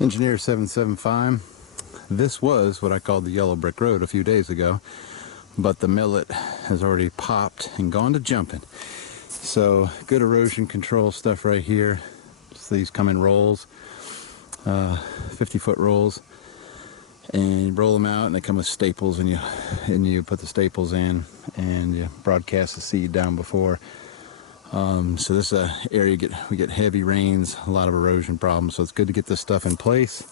Engineer 775. This was what I called the yellow brick road a few days ago, but the millet has already popped and gone to jumping. So good erosion control stuff right here. So these come in rolls, 50-foot rolls, and you roll them out and they come with staples, and you put the staples in and you broadcast the seed down before. So this area we get heavy rains, a lot of erosion problems, so it's good to get this stuff in place.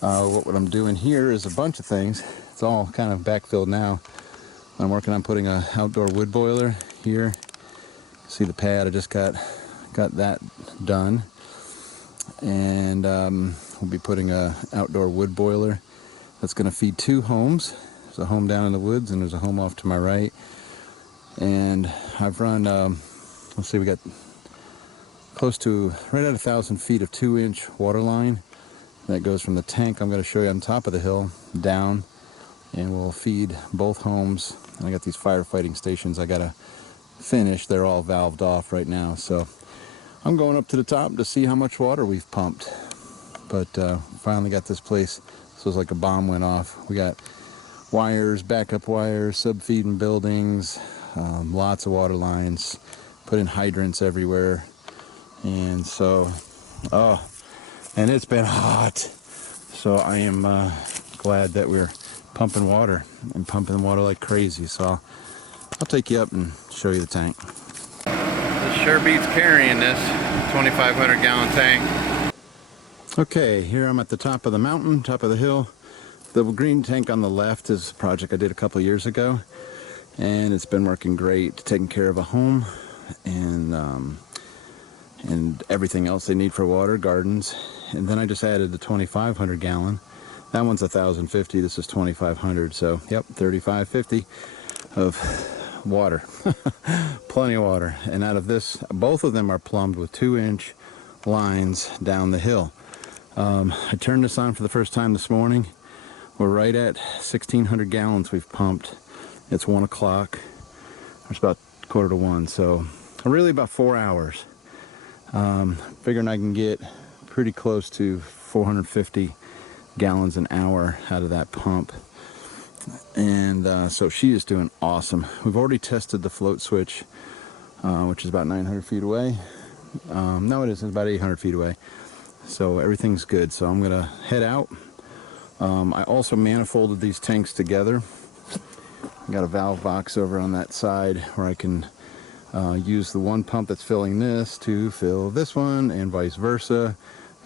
What I'm doing here is a bunch of things. It's all kind of backfilled now. I'm working on putting an outdoor wood boiler here. See the pad, I just got that done. And we'll be putting an outdoor wood boiler that's going to feed two homes. There's a home down in the woods and there's a home off to my right. And I've run, let's see, we got close to right at 1,000 feet of 2-inch water line that goes from the tank I'm going to show you on top of the hill down, and we'll feed both homes. And I got these firefighting stations I got to finish. They're all valved off right now, so I'm going up to the top to see how much water we've pumped. But finally got this place. This was like a bomb went off. We got wires, backup wires, sub-feeding buildings, lots of water lines, put in hydrants everywhere. And so, and it's been hot. So I am glad that we're pumping water and pumping water like crazy. So I'll take you up and show you the tank. This sure beats carrying this 2,500 gallon tank. Okay, here I'm at the top of the mountain, top of the hill. The green tank on the left is a project I did a couple years ago, and it's been working great, taking care of a home and everything else they need for water, gardens. And then I just added the 2,500 gallon. That one's 1,050, this is 2,500, so yep, 3,550 of water. Plenty of water. And out of this, both of them are plumbed with 2-inch lines down the hill. I turned this on for the first time this morning. We're right at 1,600 gallons we've pumped. It's 1 o'clock. It's about 1:45, so really about 4 hours. Figuring I can get pretty close to 450 gallons an hour out of that pump. And so she is doing awesome. We've already tested the float switch, which is about 900 feet away. No, it isn't, about 800 feet away. So everything's good. So I'm gonna head out. I also manifolded these tanks together. I got a valve box over on that side where I can use the one pump that's filling this to fill this one, and vice versa.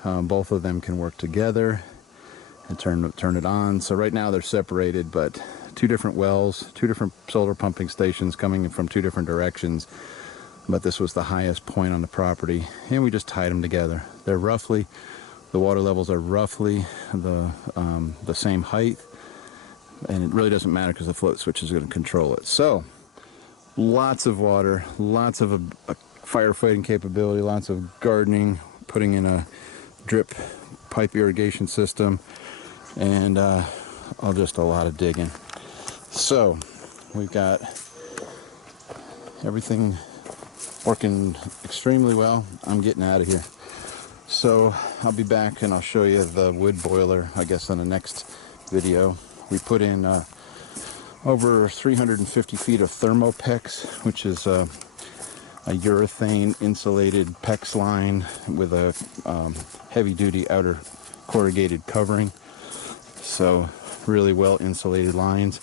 Both of them can work together and turn it on. So right now they're separated, but two different wells, two different solar pumping stations coming from two different directions. But this was the highest point on the property, and we just tied them together. They're roughly, the water levels are roughly the same height, and it really doesn't matter because the float switch is going to control it. So lots of water, lots of firefighting capability, lots of gardening, putting in a drip pipe irrigation system, and just a lot of digging. So we've got everything working extremely well. I'm getting out of here. So I'll be back and I'll show you the wood boiler, I guess, in the next video. We put in over 350 feet of Thermopex, which is a urethane insulated PEX line with a heavy-duty outer corrugated covering. So really well insulated lines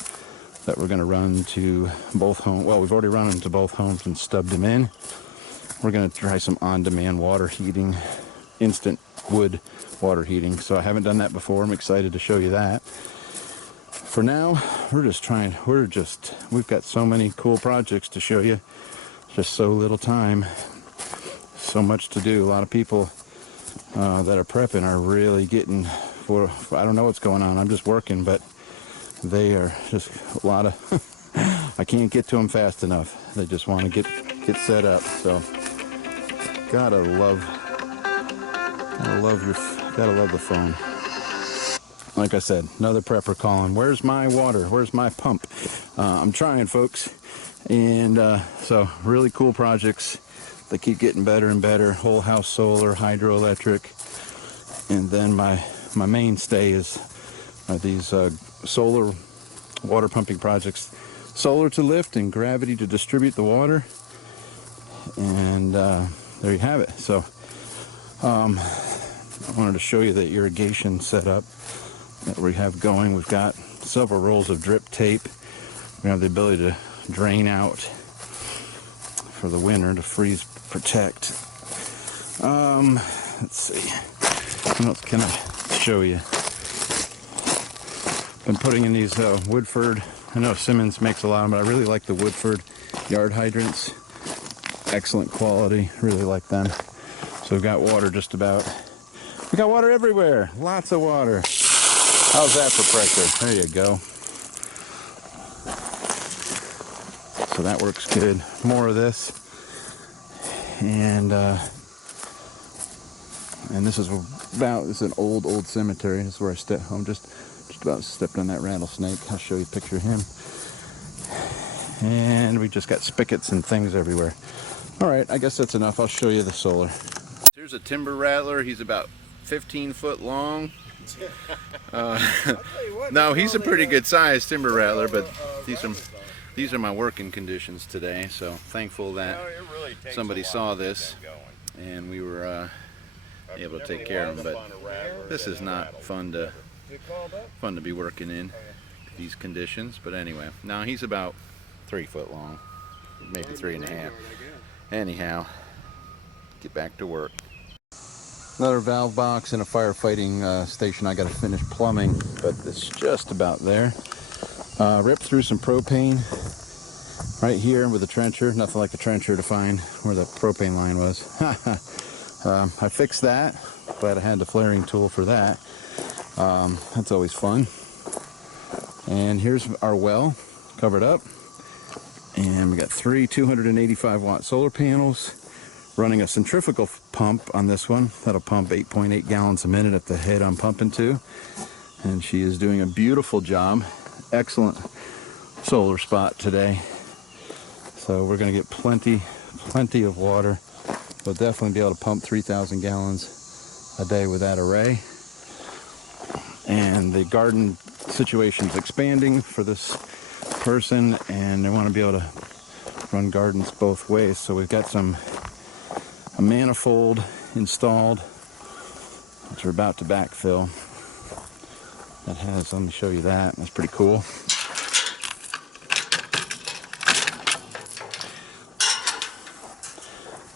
that we're going to run to both homes. Well, we've already run them to both homes and stubbed them in. We're going to try some on-demand water heating, instant wood water heating. So I haven't done that before. I'm excited to show you that. For now, we've got so many cool projects to show you. Just so little time, so much to do. A lot of people that are prepping are really getting, I don't know what's going on. I'm just working, but they are just a lot of, I can't get to them fast enough. They just want to get set up. So gotta love the phone. Like I said, another prepper calling. Where's my water? Where's my pump? I'm trying, folks. And so really cool projects. They keep getting better and better. Whole house solar, hydroelectric. And then my mainstay is these solar water pumping projects. Solar to lift and gravity to distribute the water. And there you have it. So I wanted to show you the irrigation setup that we have going. We've got several rolls of drip tape. We have the ability to drain out for the winter to freeze protect. Let's see. What else can I show you? Been putting in these Woodford. I know Simmons makes a lot of them, but I really like the Woodford yard hydrants. Excellent quality. Really like them. So we've got water just about. We got water everywhere. Lots of water. How's that for pressure? There you go. So that works good. More of this. And this is an old cemetery. This is where I I'm just about stepped on that rattlesnake. I'll show you a picture of him. And we just got spigots and things everywhere. All right, I guess that's enough. I'll show you the solar. Here's a timber rattler. He's about 15 foot long. No, he's a pretty good sized timber rattler, but these are my working conditions today. So thankful that somebody saw this and we were able to take care of him. But this is not fun to be working in these conditions. But anyway, now he's about 3 foot long, maybe 3.5. Anyhow, get back to work. Another valve box in a firefighting station. I got to finish plumbing, but it's just about there. Ripped through some propane right here with a trencher. Nothing like a trencher to find where the propane line was. I fixed that. Glad I had the flaring tool for that. That's always fun. And here's our well covered up. And we got 3 285 watt solar panels running a centrifugal pump on this one. That'll pump 8.8 gallons a minute at the head I'm pumping to. And she is doing a beautiful job. Excellent solar spot today. So we're going to get plenty of water. We'll definitely be able to pump 3,000 gallons a day with that array. And the garden situation is expanding for this person, and they want to be able to run gardens both ways. So we've got a manifold installed, which we're about to backfill. That has, let me show you that. That's pretty cool.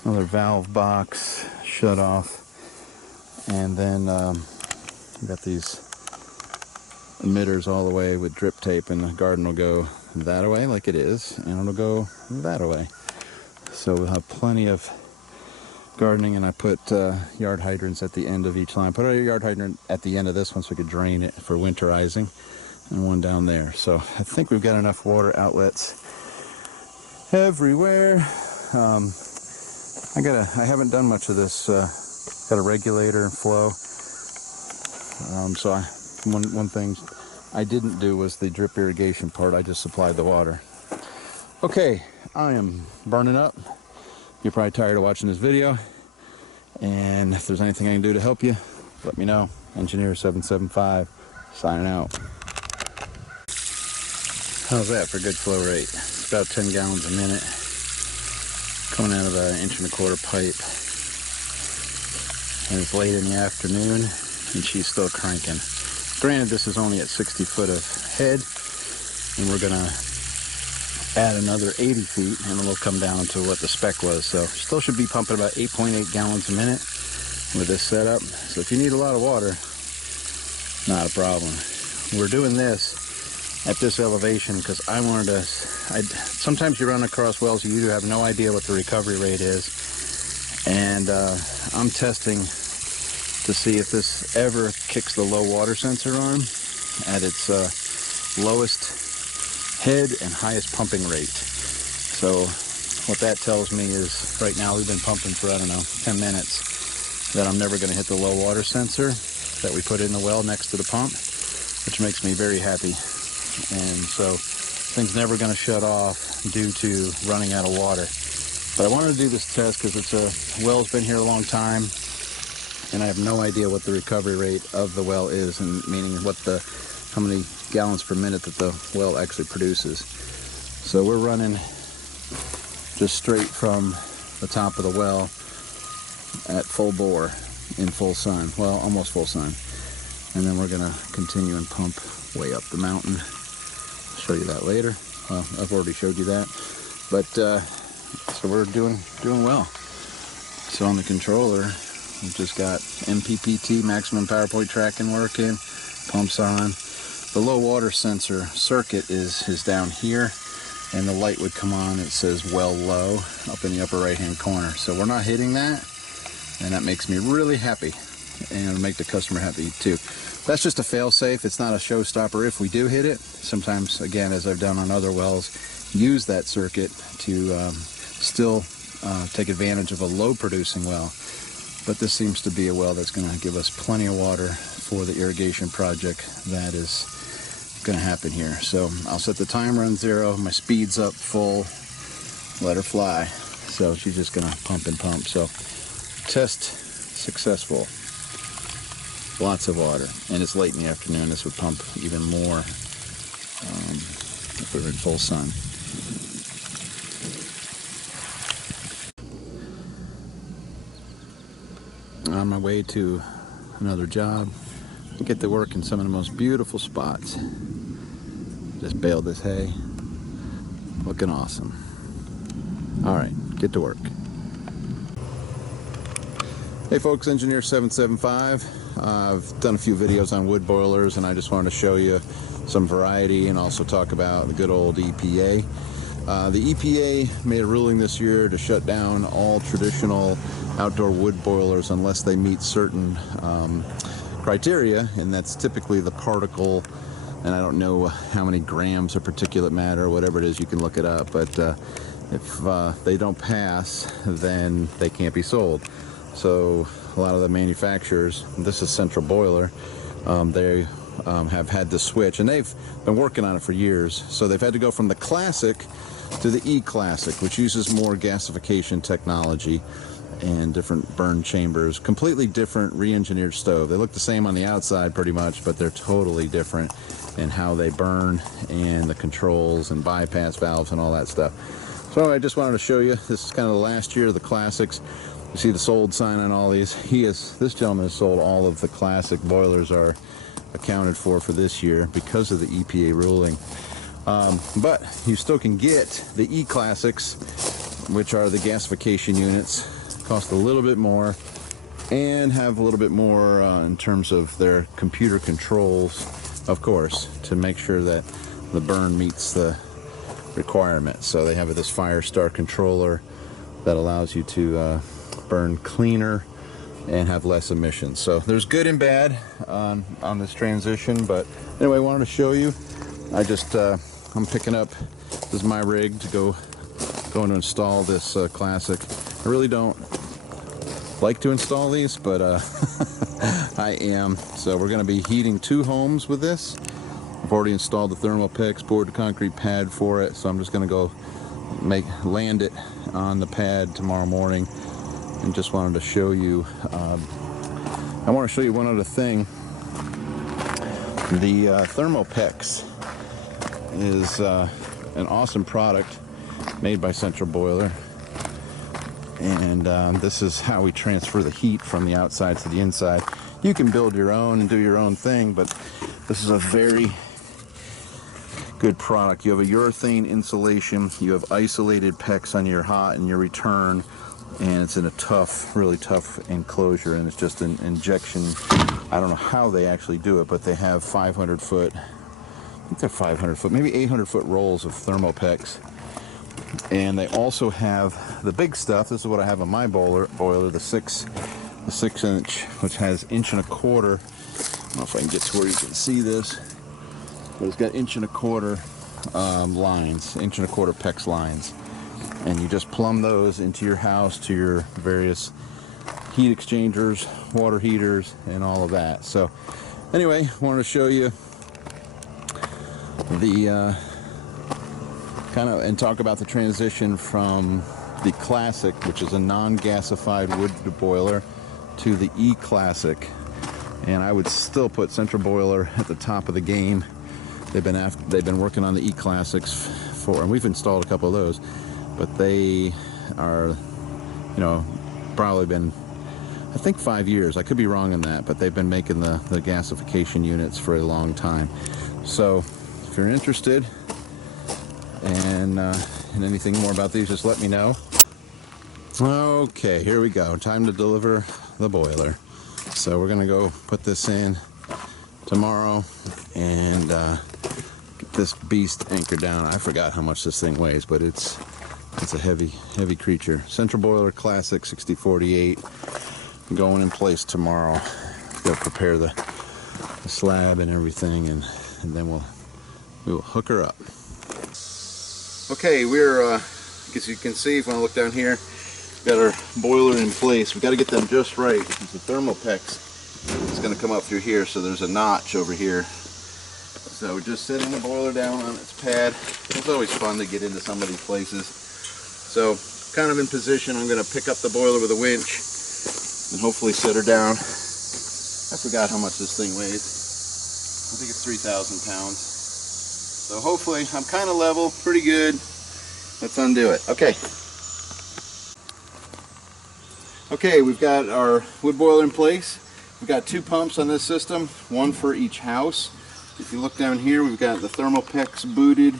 Another valve box shut off, and then we got these emitters all the way with drip tape, and the garden will go that way like it is, and it'll go that way. So we'll have plenty of gardening, and I put yard hydrants at the end of each line. Put a yard hydrant at the end of this one so we could drain it for winterizing, and one down there. So I think we've got enough water outlets everywhere. I haven't done much of this. Got a regulator and flow. So one thing I didn't do was the drip irrigation part. I just supplied the water. Okay, I am burning up. You're probably tired of watching this video, and if there's anything I can do to help you, let me know. Engineer 775 signing out. How's that for good flow rate? It's about 10 gallons a minute coming out of an 1.25 inch pipe. And it's late in the afternoon and she's still cranking. Granted, this is only at 60 foot of head, and we're gonna add another 80 feet and it'll come down to what the spec was. So still should be pumping about 8.8 gallons a minute with this setup. So if you need a lot of water, not a problem. We're doing this at this elevation because I wanted to, sometimes you run across wells you have no idea what the recovery rate is, and I'm testing to see if this ever kicks the low water sensor on at its lowest head and highest pumping rate. So what that tells me is right now we've been pumping for, I don't know, 10 minutes, that I'm never going to hit the low water sensor that we put in the well next to the pump, which makes me very happy. And so thing's never going to shut off due to running out of water. But I wanted to do this test because it's a well's been here a long time, and I have no idea what the recovery rate of the well is, and meaning how many gallons per minute that the well actually produces. So we're running just straight from the top of the well at full bore in full sun, well, almost full sun, and then we're gonna continue and pump way up the mountain. I'll show you that later. Well, I've already showed you that, but so we're doing well. So on the controller, we've just got MPPT, maximum power point tracking, working, pumps on. The low water sensor circuit is down here, and the light would come on, it says well low up in the upper right hand corner. So we're not hitting that, and that makes me really happy, and it'll make the customer happy too. That's just a fail safe. It's not a showstopper if we do hit it. Sometimes, again, as I've done on other wells, use that circuit to still take advantage of a low producing well. But this seems to be a well that's going to give us plenty of water for the irrigation project that is going to happen here. So I'll set the timer on 0, my speed's up full, let her fly. So she's just going to pump and pump. So test successful. Lots of water, and it's late in the afternoon. This would pump even more if we were in full sun. On my way to another job, I get to work in some of the most beautiful spots. Just baled this hay, looking awesome. All right, get to work. Hey folks, Engineer 775. I've done a few videos on wood boilers, and I just wanted to show you some variety and also talk about the good old EPA. The EPA made a ruling this year to shut down all traditional outdoor wood boilers unless they meet certain criteria, and that's typically the particle, and I don't know how many grams of particulate matter or whatever it is, you can look it up, but if they don't pass, then they can't be sold. So a lot of the manufacturers, this is Central Boiler, they have had to switch, and they've been working on it for years. So they've had to go from the Classic to the E-Classic, which uses more gasification technology and different burn chambers. Completely different re-engineered stove. They look the same on the outside pretty much, but they're totally different in how they burn and the controls and bypass valves and all that stuff. So I just wanted to show you, this is kind of the last year of the Classics. You see the sold sign on all these. This gentleman has sold all of the Classic boilers are accounted for this year because of the EPA ruling. But you still can get the E-Classics, which are the gasification units. Cost a little bit more and have a little bit more in terms of their computer controls, of course, to make sure that the burn meets the requirements. So they have this Firestar controller that allows you to burn cleaner and have less emissions. So there's good and bad on this transition, but anyway, I wanted to show you. I'm picking up, this is my rig to going to install this Classic. I really don't like to install these, but I am. So we're going to be heating 2 homes with this. I've already installed the Thermopix, poured the concrete pad for it, so I'm just going to go land it on the pad tomorrow morning. And just wanted to show you, I want to show you one other thing. The Thermopix is an awesome product made by Central Boiler, and this is how we transfer the heat from the outside to the inside. You can build your own and do your own thing, but this is a very good product. You have a urethane insulation, you have isolated PEX on your hot and your return, and it's in a tough, really tough enclosure, and it's just an injection. I don't know how they actually do it, but they have 500 foot, I think they're 500 foot, maybe 800 foot rolls of Thermopix. And they also have the big stuff. This is what I have on my boiler, the 6 inch, which has 1.25 inches. I don't know if I can get to where you can see this, but it's got 1.25 inch lines, 1.25 inch PEX lines. And you just plumb those into your house to your various heat exchangers, water heaters, and all of that. So anyway, I wanted to show you the and talk about the transition from the Classic, which is a non-gasified wood boiler, to the E Classic, and I would still put central boiler at the top of the game. They've been working on the E Classics and we've installed a couple of those, but they are, you know, probably been, I think 5 years. I could be wrong on that, but they've been making the gasification units for a long time. So if you're interested and in anything more about these, just let me know. Okay, here we go. Time to deliver the boiler. So we're gonna go put this in tomorrow and get this beast anchored down. I forgot how much this thing weighs, but it's a heavy creature. Central boiler Classic 6048 going in place tomorrow. Gotta prepare the slab and everything, and then we will hook her up. Okay, we're as you can see, if you want to look down here, we've got our boiler in place. We've got to get them just right. The Thermopex is going to come up through here, so there's a notch over here. So we're just setting the boiler down on its pad. It's always fun to get into some of these places. So kind of in position, I'm going to pick up the boiler with a winch and hopefully set her down. I forgot how much this thing weighs. I think it's 3,000 pounds. So hopefully I'm kind of level, pretty good. Let's undo it. Okay. Okay, we've got our wood boiler in place. We've got 2 pumps on this system, 1 for each house. If you look down here, we've got the Thermopex booted,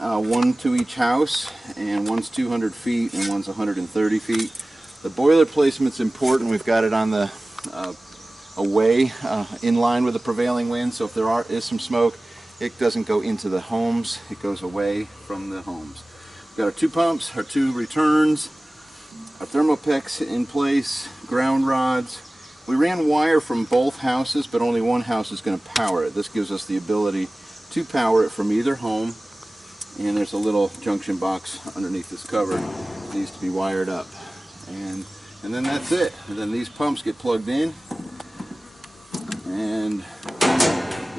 1 to each house, and one's 200 feet and one's 130 feet. The boiler placement's important. We've got it on the away, in line with the prevailing wind, so if there is some smoke, it doesn't go into the homes, it goes away from the homes. We've got our 2 pumps, our 2 returns, our Thermopex in place, ground rods. We ran wire from both houses, but only one house is going to power it. This gives us the ability to power it from either home, and there's a little junction box underneath this cover that needs to be wired up. And then that's it. And then these pumps get plugged in, and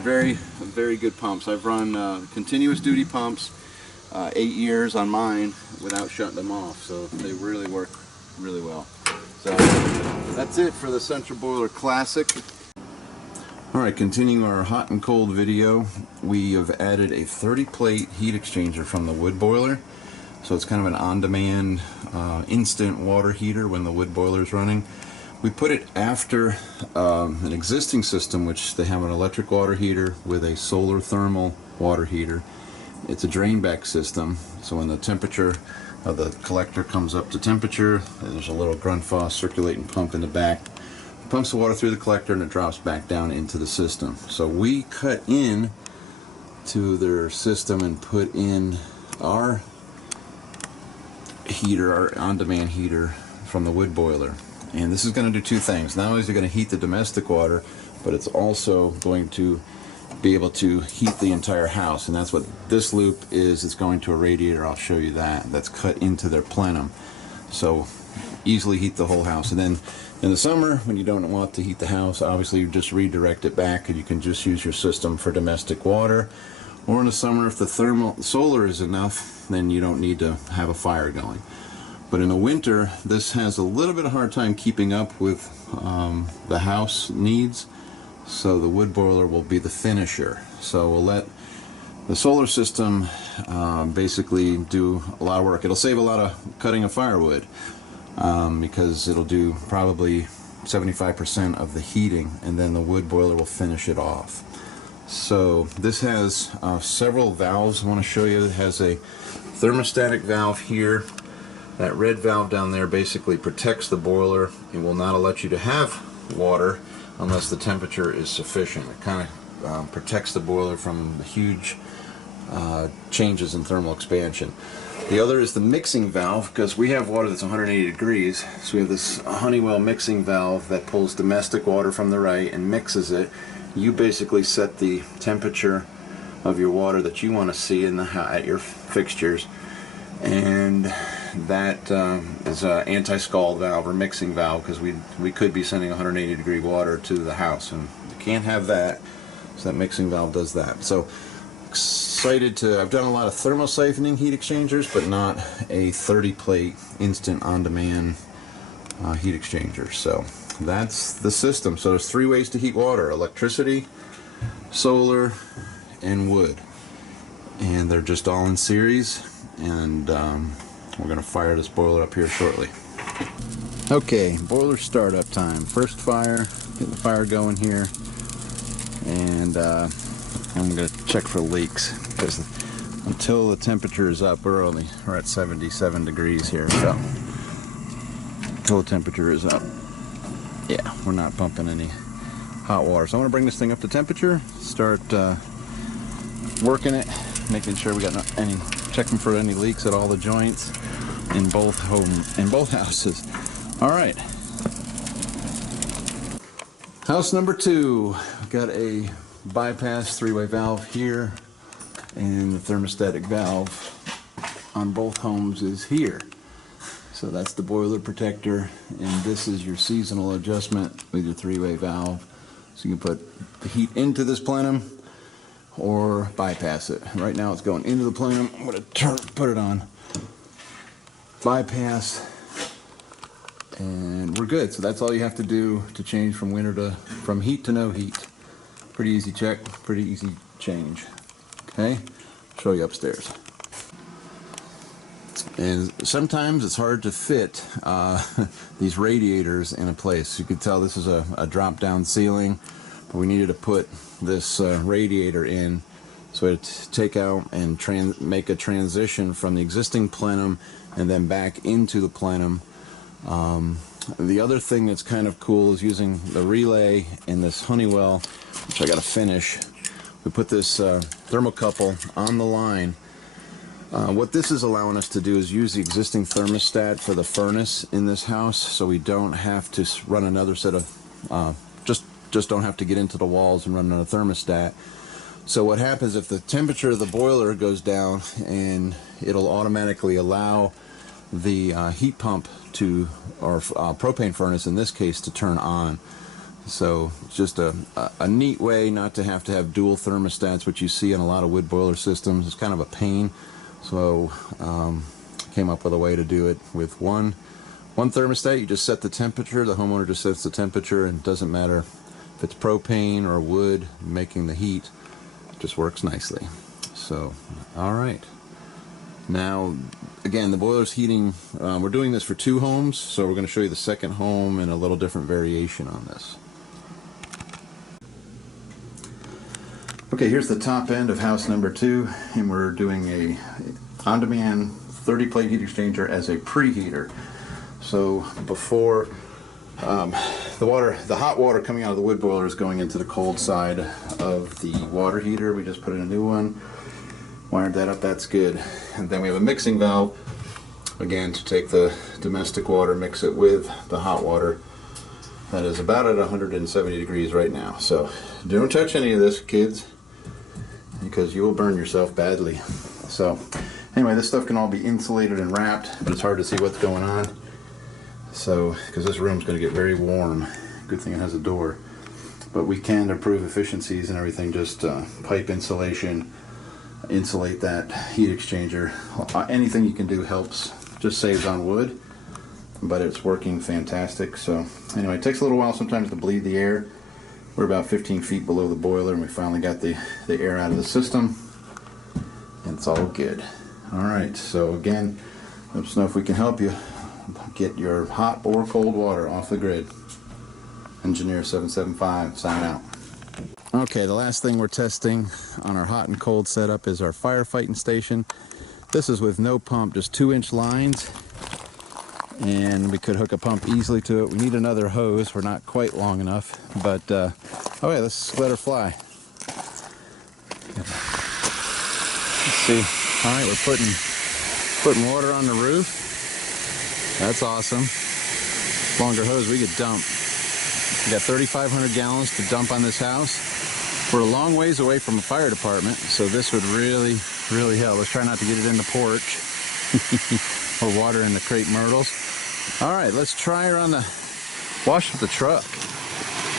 very good pumps. I've run continuous duty pumps 8 years on mine without shutting them off, so they really work really well. So that's it for the Central Boiler Classic. Alright, continuing our hot and cold video, we have added a 30 plate heat exchanger from the wood boiler. So it's kind of an on-demand instant water heater when the wood boiler is running. We put it after an existing system, which they have an electric water heater with a solar thermal water heater. It's a drain back system, so when the temperature of the collector comes up to temperature, there's a little Grundfos circulating pump in the back. It pumps the water through the collector and it drops back down into the system. So we cut in to their system and put in our heater, our on-demand heater from the wood boiler. And this is going to do 2 things. Not only is it going to heat the domestic water, but it's also going to be able to heat the entire house. And that's what this loop is. It's going to a radiator. I'll show you that. That's cut into their plenum. So easily heat the whole house. And then in the summer, when you don't want to heat the house, obviously you just redirect it back and you can just use your system for domestic water. Or in the summer, if the solar is enough, then you don't need to have a fire going. But in the winter, this has a little bit of hard time keeping up with the house needs, so the wood boiler will be the finisher. So we'll let the solar system basically do a lot of work. It'll save a lot of cutting of firewood because it'll do probably 75% of the heating, and then the wood boiler will finish it off. So this has several valves I want to show you. It has a thermostatic valve here. That red valve down there basically protects the boiler. It will not let you to have water unless the temperature is sufficient. It kind of protects the boiler from the huge changes in thermal expansion. The other is the mixing valve, because we have water that's 180 degrees. So we have this Honeywell mixing valve that pulls domestic water from the right and mixes it. You basically set the temperature of your water that you want to see in at your fixtures, and that is an anti-scald valve or mixing valve, because we could be sending 180 degree water to the house, and you can't have that, so that mixing valve does that. So excited to, I've done a lot of thermosiphoning heat exchangers, but not a 30 plate instant on-demand heat exchanger. So that's the system. So there's 3 ways to heat water: electricity, solar, and wood. And they're just all in series, and we're going to fire this boiler up here shortly. Okay, boiler startup time. First fire, get the fire going here, and I'm going to check for leaks, because until the temperature is up, we're at 77 degrees here, so until the temperature is up, yeah, we're not pumping any hot water. So I'm going to bring this thing up to temperature, start working it, making sure we got checking for any leaks at all the joints in both houses. All right, house number 2. We've got a bypass 3-way valve here, and the thermostatic valve on both homes is here. So that's the boiler protector, and this is your seasonal adjustment with your 3-way valve. So you can put the heat into this plenum or bypass it. Right now it's going into the plenum. I'm going to put it on bypass, and we're good. So that's all you have to do to change from heat to no heat. Pretty easy check, pretty easy change. Okay, show you upstairs. And sometimes it's hard to fit these radiators in a place. You could tell this is a drop-down ceiling, but we needed to put this radiator in, so we had to take out and make a transition from the existing plenum and then back into the plenum. The other thing that's kind of cool is using the relay in this Honeywell, which I got to finish. We put this thermocouple on the line. What this is allowing us to do is use the existing thermostat for the furnace in this house, so we don't have to run another set of, just don't have to get into the walls and run another thermostat. So what happens if the temperature of the boiler goes down, and it'll automatically allow the heat pump to, or propane furnace in this case, to turn on. So it's just a neat way not to have dual thermostats, which you see in a lot of wood boiler systems. It's kind of a pain. So came up with a way to do it with one thermostat. You just set the temperature. The homeowner just sets the temperature, and it doesn't matter if it's propane or wood making the heat. It just works nicely. So, all right. Now, again, the boiler's heating. We're doing this for 2 homes, so we're going to show you the second home and a little different variation on this. Okay, here's the top end of house number 2, and we're doing a on-demand 30-plate heat exchanger as a preheater. So before the hot water coming out of the wood boiler is going into the cold side of the water heater. We just put in a new one, wired that up, that's good. And then we have a mixing valve, again, to take the domestic water, mix it with the hot water. That is about at 170 degrees right now. So don't touch any of this, kids, because you will burn yourself badly. So anyway, this stuff can all be insulated and wrapped, but it's hard to see what's going on. So, because this room's going to get very warm. Good thing it has a door. But we can improve efficiencies and everything, just pipe insulation, insulate that heat exchanger. Anything you can do helps, just saves on wood, but it's working fantastic. So anyway, it takes a little while sometimes to bleed the air. We're about 15 feet below the boiler, and we finally got the air out of the system, and it's all good. All right, so again, let us know if we can help you get your hot or cold water off the grid. Engineer 775, sign out. Okay, the last thing we're testing on our hot and cold setup is our firefighting station. This is with no pump, just 2-inch lines, and we could hook a pump easily to it. We need another hose. We're not quite long enough, but oh yeah, let's let her fly. Let's see. All right, we're putting water on the roof. That's awesome. Longer hose we could dump. We got 3,500 gallons to dump on this house. We're a long ways away from a fire department, so this would really, really help. Let's try not to get it in the porch or water in the crepe myrtles. All right, let's try her on the wash with the truck.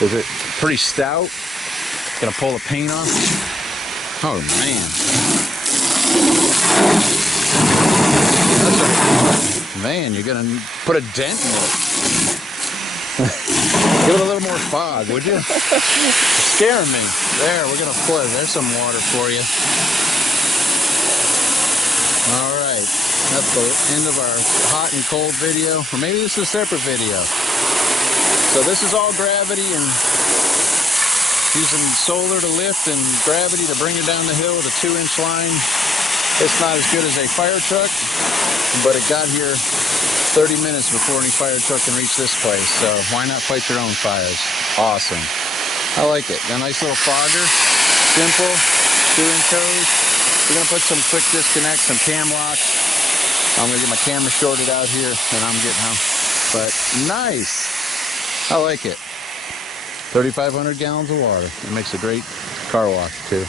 Is it pretty stout? Gonna pull the paint off. Oh man. That's a, man, you're gonna put a dent in it. Give it a little more fog, would you? It's scaring me. There, we're gonna flood. There's some water for you. All right, that's the end of our hot and cold video, or maybe this is a separate video. So this is all gravity and using solar to lift and gravity to bring it down the hill with a 2-inch line. It's not as good as a fire truck, but it got here 30 minutes before any fire truck can reach this place. So why not fight your own fires? Awesome. I like it. Got a nice little fogger. Simple. 2-inch hose. We're going to put some quick disconnects, some cam locks. I'm going to get my camera shorted out here, and I'm getting home. But nice. I like it. 3,500 gallons of water. It makes a great car wash, too.